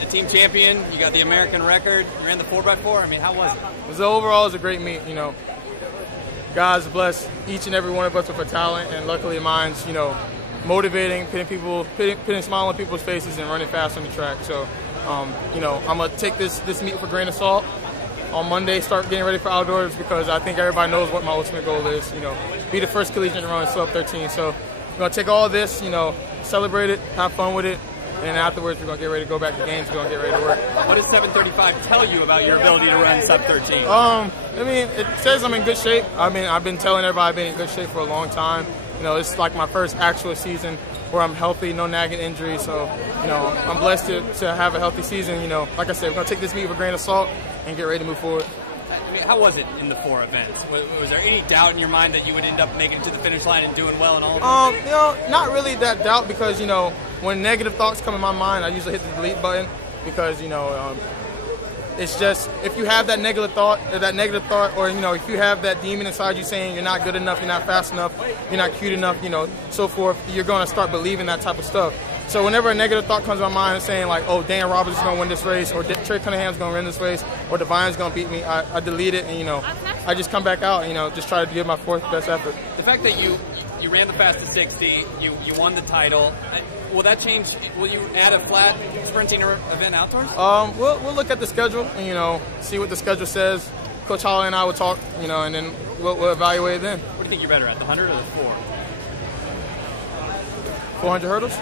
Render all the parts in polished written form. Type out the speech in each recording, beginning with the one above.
The team champion, you got the American record, you ran the 4x4. I mean, how was it? Overall, it was a great meet. You know, God's blessed each and every one of us with a talent, and luckily mine's, you know, motivating, putting a smile on people's faces and running fast on the track. So, you know, I'm gonna take this meet for a grain of salt. On Monday, start getting ready for outdoors because I think everybody knows what my ultimate goal is. You know, be the first collegiate to run sub 13. So, we're gonna take all this, you know, celebrate it, have fun with it. And afterwards, we're going to get ready to go back to games. We're going to get ready to work. What does 7:35 tell you about your ability to run sub 13? I mean, it says I'm in good shape. I mean, I've been telling everybody I've been in good shape for a long time. You know, it's like my first actual season where I'm healthy, no nagging injuries. So, you know, I'm blessed to have a healthy season. You know, like I said, we're going to take this meet with a grain of salt and get ready to move forward. I mean, how was it in the 4 events? Was there any doubt in your mind that you would end up making it to the finish line and doing well in all of them? You know, not really that doubt because, you know, when negative thoughts come in my mind, I usually hit the delete button because, you know, it's just if you have that negative thought, or, you know, if you have that demon inside you saying you're not good enough, you're not fast enough, you're not cute enough, you know, so forth, you're going to start believing that type of stuff. So whenever a negative thought comes to my mind saying like, oh, Dan Roberts is going to win this race, or Trey Cunningham's going to win this race, or Divine's going to beat me, I delete it and, you know, I just come back out and, you know, just try to give my 4th best effort. The fact that you ran the fastest 60, you won the title, will that change? Will you add a flat sprinting event outdoors? We'll look at the schedule and, you know, see what the schedule says. Coach Holloway and I will talk, you know, and then we'll evaluate it then. What do you think you're better at, the 100 or the 4? 400 hurdles?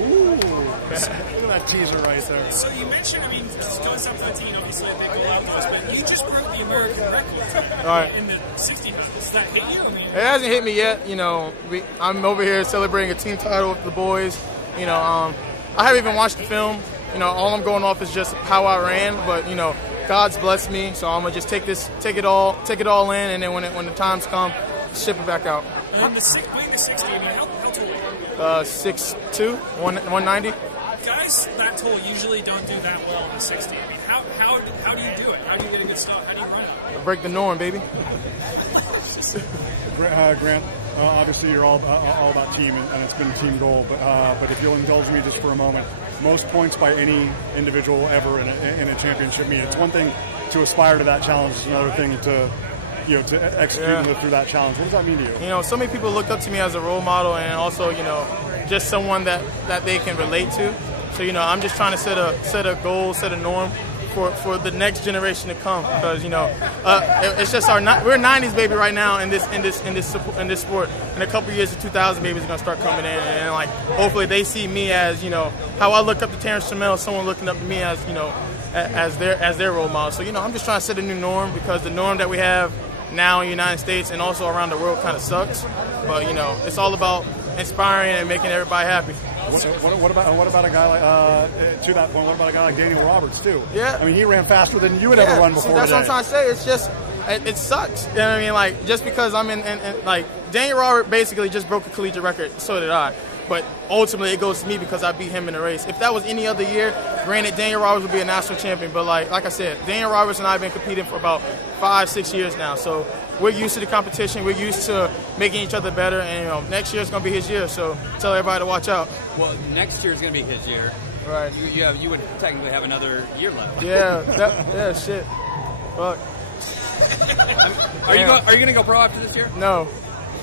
Ooh, look at that teaser right there. So you mentioned, I mean, going sub 13, obviously, a big goal outdoors, but you just broke the American record in the 60 hurdles. Does that hit you? I mean, it hasn't hit me yet. You know, I'm over here celebrating a team title with the boys. You know, I haven't even watched the film. You know, all I'm going off is just how I ran. But you know, God's blessed me, so I'm gonna just take it all in, and then when the times come, ship it back out. And the 60, I mean, how tall are you? 6'2", 190. Guys that tall usually don't do that well in the 60. I mean, how do you do it? How do you get a good start? How do you run it? Break the norm, baby. Grant, obviously you're all about team, and it's been a team goal. But if you'll indulge me just for a moment, most points by any individual ever in a championship meet. It's one thing to aspire to that challenge. It's another thing to execute through that challenge. What does that mean to you? You know, so many people looked up to me as a role model, and also, you know, just someone that they can relate to. So, you know, I'm just trying to set a goal, set a norm for the next generation to come, because, you know, it's just we're 90s baby right now in this sport. In a couple years, the 2000 babies are gonna start coming in, and like hopefully they see me as, you know, how I look up to Terrence Trammell, someone looking up to me as, you know, as their role model. So, you know, I'm just trying to set a new norm, because the norm that we have now in the United States and also around the world kind of sucks. But, you know, it's all about inspiring and making everybody happy. What about a guy like to that point? What about a guy like Daniel Roberts too? Yeah, I mean, he ran faster than you had ever run before. See, that's today. what I'm trying to say. It's just it sucks. You know what I mean? Like, just because I'm in like Daniel Roberts basically just broke a collegiate record, so did I. But ultimately, it goes to me because I beat him in the race. If that was any other year, granted, Daniel Roberts would be a national champion. But like I said, Daniel Roberts and I have been competing for about 5-6 years now. So we're used to the competition. We're used to making each other better. And, you know, next year is going to be his year. So tell everybody to watch out. Well, next year is going to be his year. Right. You would technically have another year left. Yeah. Shit. Fuck. Are you going to go pro after this year? No.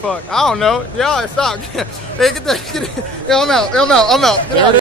Fuck. I don't know. Y'all stop. Hey, get the. Yo, I'm out. Get out.